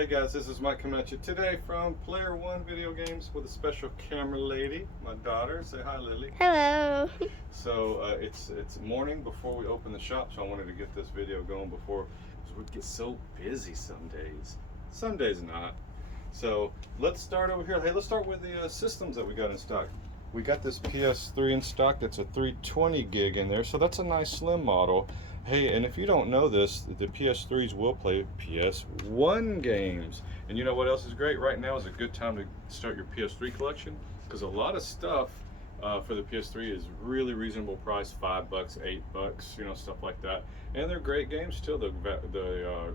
Hey guys, this is Mike coming at you today from Player One Video Games with a special camera lady, my daughter. Say hi, Lily. Hello. So it's morning before we open the shop, so I wanted to get this video going before, because we get so busy some days. Some days not. So let's start over here. Hey, let's start with the systems that we got in stock. We got this PS3 in stock. That's a 320 gig in there, so that's a nice slim model. Hey, and if you don't know this, the PS3s will play PS1 games. And you know what else is great? Right now is a good time to start your PS3 collection, because a lot of stuff for the PS3 is really reasonable price, $5, $8, you know, stuff like that. And they're great games still. The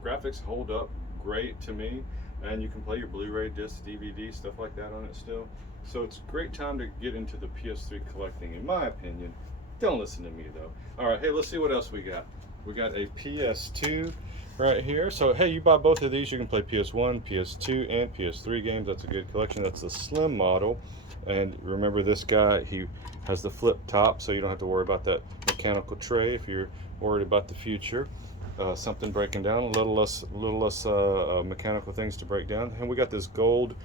graphics hold up great to me, and you can play your Blu-ray discs, DVD, stuff like that on it still. So it's a great time to get into the PS3 collecting, in my opinion. Don't listen to me though. All right, hey, let's see what else we got. We got a PS2 right here. So hey, you buy both of these, you can play PS1, PS2, and PS3 games. That's a good collection. That's the slim model. And remember, this guy, he has the flip top, so you don't have to worry about that mechanical tray if you're worried about the future. Something breaking down, a little less mechanical things to break down. And we got this gold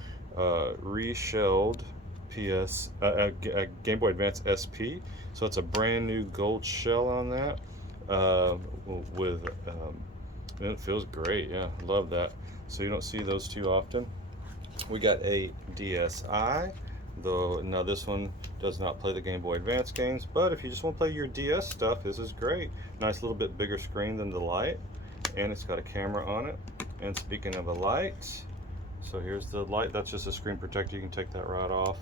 reshelled Game Boy Advance SP. So it's a brand new gold shell on that. And it feels great. Yeah, love that. So you don't see those too often. We got a DSi, though now this one does not play the Game Boy Advance games, but if you just want to play your DS stuff, this is great. Nice little bit bigger screen than the Lite, and it's got a camera on it. And speaking of a light, so here's the light. That's just a screen protector. You can take that right off.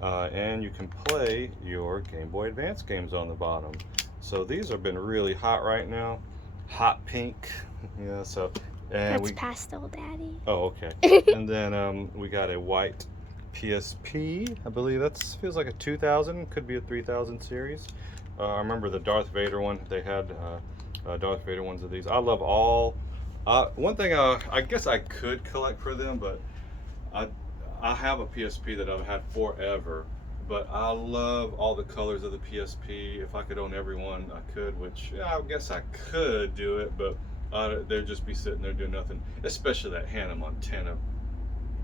And you can play your Game Boy Advance games on the bottom. So these have been really hot right now. Hot pink. Yeah, so. And That's pastel, Daddy. Oh, okay. And then we got a white PSP. I believe that feels like a 2000, could be a 3000 series. I remember the Darth Vader one. They had Darth Vader ones of these. I love all. One thing I guess I could collect for them, but I have a PSP that I've had forever. But I love all the colors of the PSP. If I could own every one, I could, which yeah, I guess I could do it, but they'd just be sitting there doing nothing. Especially that Hannah Montana,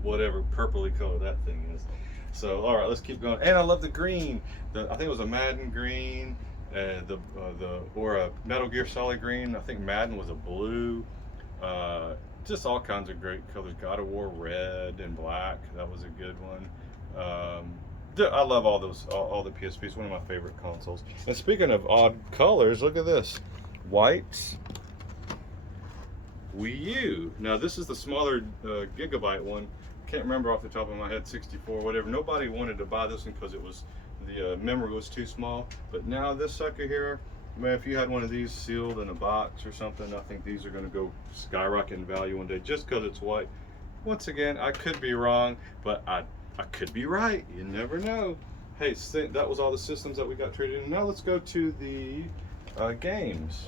whatever purpley color that thing is. So all right, let's keep going. And I love the green. I think it was a Madden green, or a Metal Gear Solid green. I think Madden was a blue. Just all kinds of great colors. God of War red and black. That was a good one. I love all those, all the PSPs. One of my favorite consoles. And speaking of odd colors, look at this. White Wii U. Now this is the smaller gigabyte one. Can't remember off the top of my head, 64, whatever. Nobody wanted to buy this one because it was the memory was too small. But now this sucker here, man, if you had one of these sealed in a box or something, I think these are going to go skyrocket in value one day just because it's white. Once again, I could be wrong, but I could be right. You never know. Hey, that was all the systems that we got traded in. Now let's go to the games.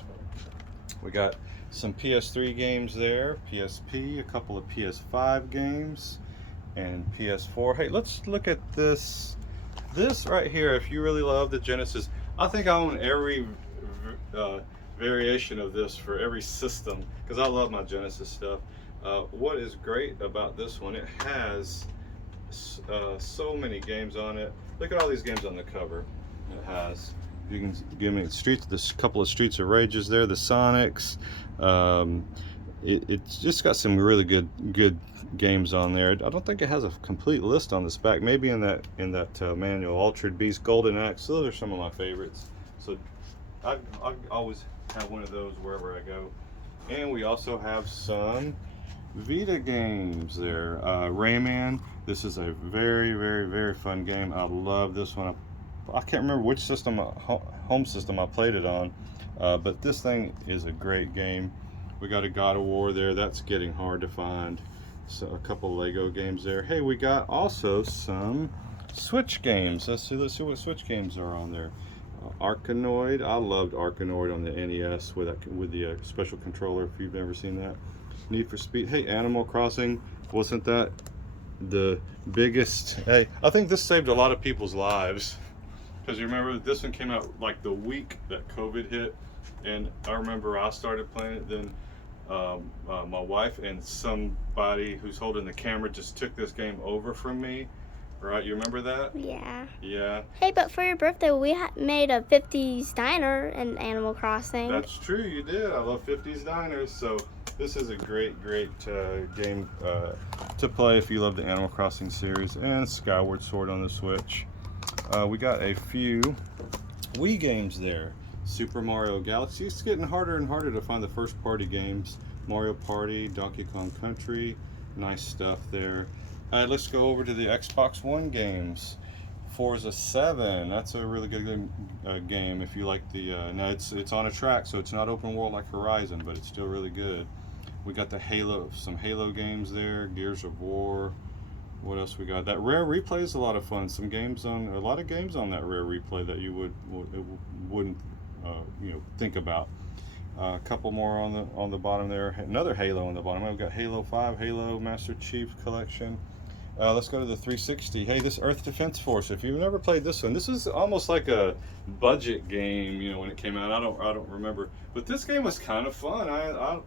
We got some PS3 games there, PSP, a couple of PS5 games, and PS4. Hey, let's look at this. This right here, if you really love the Genesis, I think I own every variation of this for every system because I love my Genesis stuff. What is great about this one, it has so many games on it. Look at all these games on the cover. It has, you can give me this couple of Streets of Rages there, the Sonics. It's just got some really good games on there. I don't think it has a complete list on this back. Maybe in that manual. Altered Beast, Golden Axe. Those are some of my favorites. So I always have one of those wherever I go. And we also have some Vita games there. Rayman. This is a very fun game. I love this one. I can't remember which system, home system I played it on, but this thing is a great game. We got a God of War there. That's getting hard to find. So a couple Lego games there. Hey, we got also some Switch games. Let's see what Switch games are on there. Arkanoid. I loved Arkanoid on the NES with the special controller. If you've never seen that. Need for Speed. Hey, Animal Crossing. Wasn't that the biggest? Hey, I think this saved a lot of people's lives. Because you remember, this one came out like the week that COVID hit, and I remember I started playing it. Then My wife and somebody who's holding the camera just took this game over from me. Right, you remember that? Yeah. Yeah. Hey, but for your birthday, we made a 50s diner in Animal Crossing. That's true, you did. I love 50s diners. So this is a great game to play if you love the Animal Crossing series, and Skyward Sword on the Switch. We got a few Wii games there. Super Mario Galaxy. It's getting harder and harder to find the first party games. Mario Party, Donkey Kong Country, nice stuff there. Let's go over to the Xbox One games. Forza 7, that's a really good game if you like the, now it's on a track, so it's not open world like Horizon, but it's still really good. We got the some Halo games there, Gears of War. What else we got? That Rare Replay is a lot of fun. A lot of games on that Rare Replay that you wouldn't think about. A couple more on the bottom there. Another Halo on the bottom. We've got Halo 5, Halo Master Chief Collection. Let's go to the 360. Hey, this Earth Defense Force. If you've never played this one, this is almost like a budget game. When it came out, I don't remember, but this game was kind of fun. I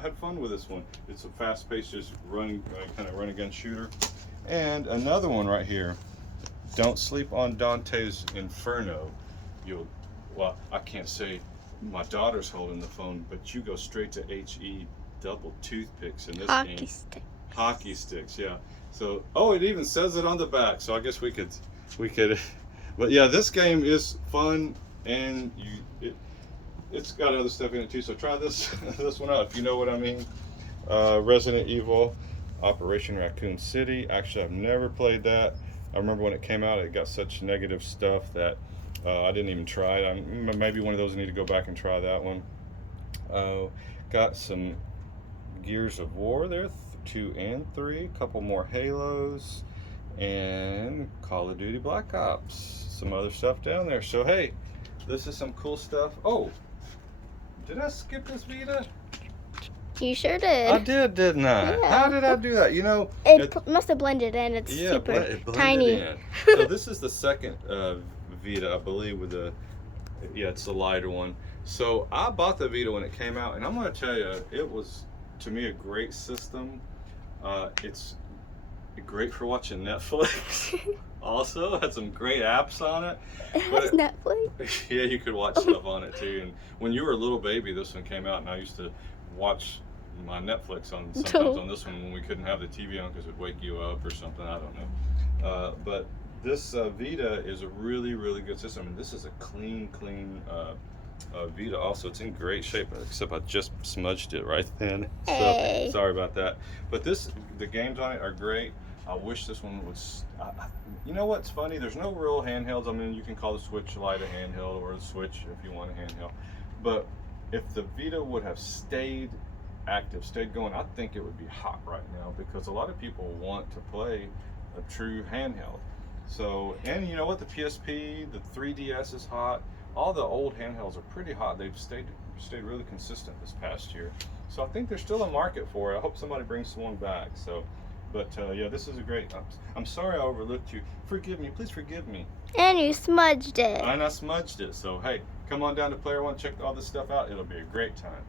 had fun with this one. It's a fast-paced, just kind of run against shooter. And another one right here. Don't sleep on Dante's Inferno. Well, I can't say my daughter's holding the phone, but you go straight to HE double toothpicks in this Hockey game. stick. Hockey sticks, yeah. So, it even says it on the back. So I guess we could, but yeah, this game is fun, and it's got other stuff in it too. So try this one out if you know what I mean. Resident Evil, Operation Raccoon City. Actually, I've never played that. I remember when it came out, it got such negative stuff that I didn't even try it. Maybe one of those I need to go back and try that one. Got some Gears of War there. 2 and 3, a couple more Halos, and Call of Duty Black Ops, some other stuff down there. So hey, this is some cool stuff. Oh, did I skip this Vita? You sure did. I did, didn't I? Yeah. How did I do that? It must have blended in. It's super it blended tiny. in. So this is the second Vita, I believe, with it's the lighter one. So I bought the Vita when it came out, and I'm going to tell you, it was, to me, a great system. It's great for watching Netflix. Also, had some great apps on it. It has Netflix. Yeah, you could watch stuff on it too. And when you were a little baby, this one came out, and I used to watch my Netflix sometimes on this one when we couldn't have the TV on because it would wake you up or something. I don't know. But this Vita is a really good system, and this is a clean Vita. Also, it's in great shape, except I just smudged it right then. Hey. So sorry about that. But the games on it are great. I wish this one was. You know what's funny? There's no real handhelds. I mean, you can call the Switch Lite a handheld, or the Switch if you want a handheld. But if the Vita would have stayed active, stayed going, I think it would be hot right now, because a lot of people want to play a true handheld. So, and you know what? The PSP, the 3DS is hot. All the old handhelds are pretty hot. They've stayed really consistent this past year. So I think there's still a market for it. I hope somebody brings one back. So, but yeah, this is a great. I'm sorry I overlooked you. Forgive me, please forgive me. And you smudged it. And I smudged it. So hey, come on down to Player One, check all this stuff out. It'll be a great time.